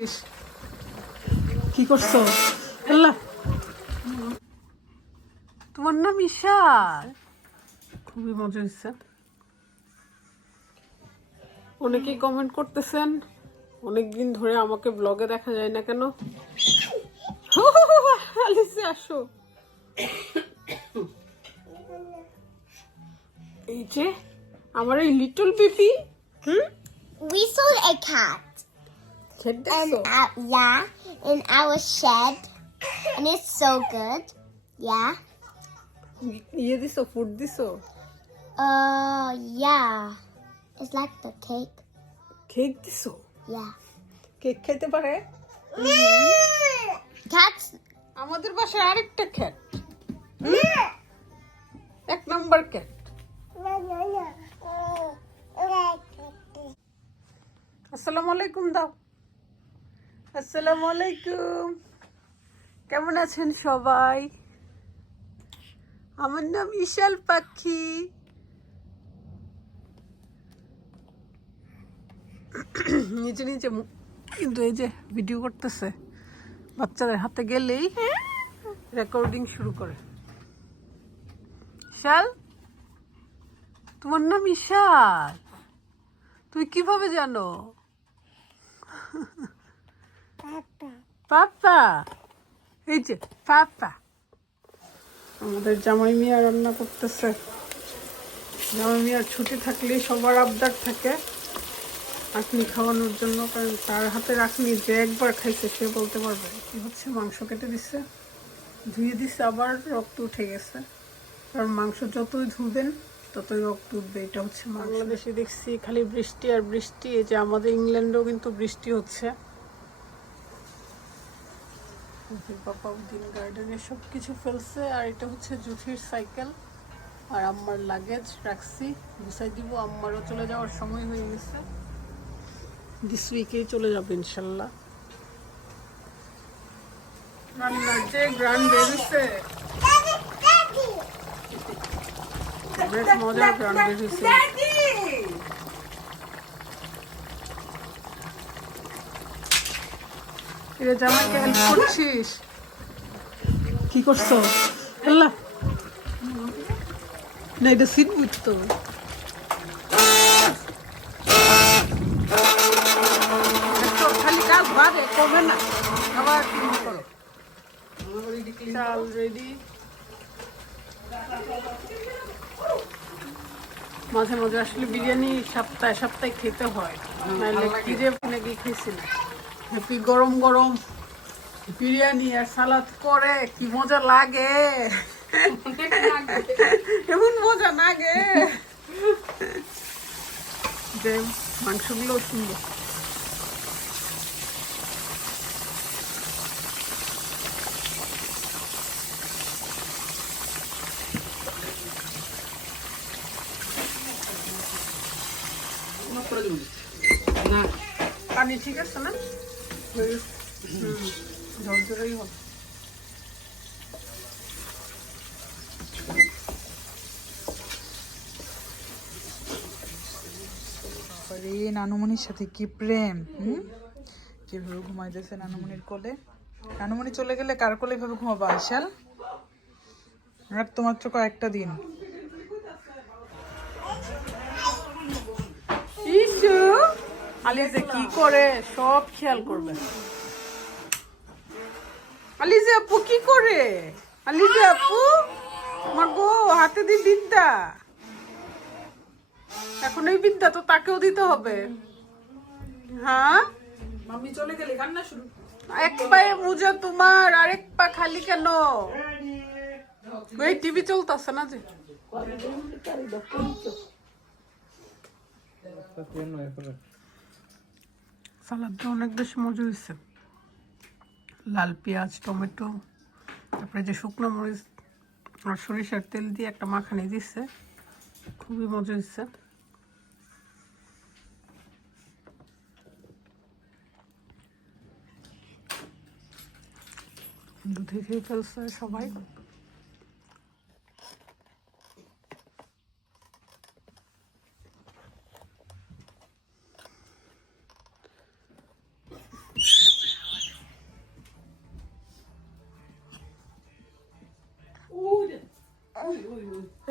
কি করছো? আল্লাহ, তোমার নাম ঈশান। খুবই মজা হচ্ছে। অনেকেই কমেন্ট করতেছেন অনেকদিন ধরে আমাকে ব্লগে দেখা যায় না কেন। আলিসে আসো। এই যে আমার এই little baby. We saw a cat in our shed, and it's so good. Yeah. ইয়ে দিছো, ফুড দিছো? Yeah. It's like the cake. Cake দিছো? Yeah. কেক খাইতে পারে? Cats. আমাদের বাসায় আরেকটা ক্যাট, এক নাম্বার ক্যাট। আসসালামু আলাইকুম দাও। আসসালামু আলাইকুম, কেমন আছেন সবাই? আমার নাম ঈশাল পাখি। নিচে নিচে কিন্তু এই যে ভিডিও করতেছে, বাচ্চাদের হাতে গেলেই রেকর্ডিং শুরু করে। ঈশাল, তোমার নাম ঈশাল, তুই কিভাবে জানো? পাপা, এই যে পাপা। আমাদের জামাই মিয়া রান্না করতেছে। জামাই মিয়ার ছুটি থাকলে সবার আবদার থাকে আখনি খাওয়ানোর জন্য, কারণ তার হাতে আখনি যে একবার খাইছে সে বলতে পারবে। কি হচ্ছে, মাংস কেটে দিচ্ছে, ধুয়ে দিচ্ছে, আবার রক্ত উঠে গেছে। কারণ মাংস যতই ধুবেন ততই রক্ত উঠবে। এটা হচ্ছে বাংলাদেশে দেখছি খালি বৃষ্টি আর বৃষ্টি। এই যে আমাদের ইংল্যান্ডেও কিন্তু বৃষ্টি হচ্ছে। বাবা উদ্দিন গার্ডেনে সব কিছু ফেলছে। আর এটা হচ্ছে জুথির সাইকেল আর আম্মার লাগেজ রাখছি, গুছাই দিব। আম্মারও চলে যাওয়ার সময় হয়ে গেছে, দিস উইকেই চলে যাবে ইনশাল্লাহ। রান্নার যে গ্রান বেরিয়েছে, অনেক মজার গ্রান বেরিয়েছে। এটা জামাইকে হেল্প করছিস? কি করছো? আল্লাহ, না এটা সিট বুঝতো। খালি কাজ বাড়ে, কমে না। আবার করো। চাল রেডি। মাঝে মাঝে আসলে বিরিয়ানি সপ্তাহে সপ্তাহে খেতে হয়, নাহলে খিদে নাকি খেয়েছি না। হ্যাপি গরম গরম বিরিয়ানি আর সালাদ করে কি মজা লাগে। এমন মজা লাগে যে মাংসগুলো সুন্দর। পানি ঠিক আছে না? ঝরঝরেই হবে। নানুমনির সাথে কি প্রেম! কিভাবে ঘুমাইতেছে নানুমনির কোলে। নানুমনি চলে গেলে কার কোলে এভাবে ঘুমাবা ঈশাল? আর তো মাত্র কয়েকটা দিন। আলিজা কি করে সব খেয়াল করবে। আলিজা আপু কি করে? আলিজা আপু, মা গো, হাতে দি বিদ্যা। এখন এই বিদ্যা তো তাকেও দিতে হবে। হ্যাঁ, মাম্মি চলে গেলে কান্না শুরু। এক পায়ে মোজা তোমার, আরেক পা খালি কেন? ওই টিভি চলতেছে না যে। সালাদটা অনেক বেশি মজা হয়েছে। লাল পেঁয়াজ, টমেটো, তারপরে যে শুকনো মরিচ আর সরিষার তেল দিয়ে একটা মাখানি দিচ্ছে, খুবই মজা হয়েছে। দুধে খেয়ে ফেলছে সবাই।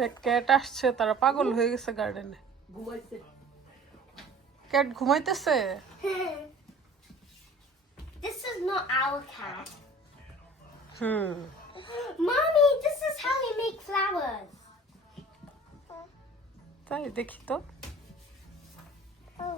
এক ক্যাট আসছে, তারা পাগল হয়ে গেছে গার্ডেনে। ক্যাট ঘুমাইতেছে। This is not our cat. Hmm, Mommy, this is how you make flowers. তাই দেখি তো। Oh,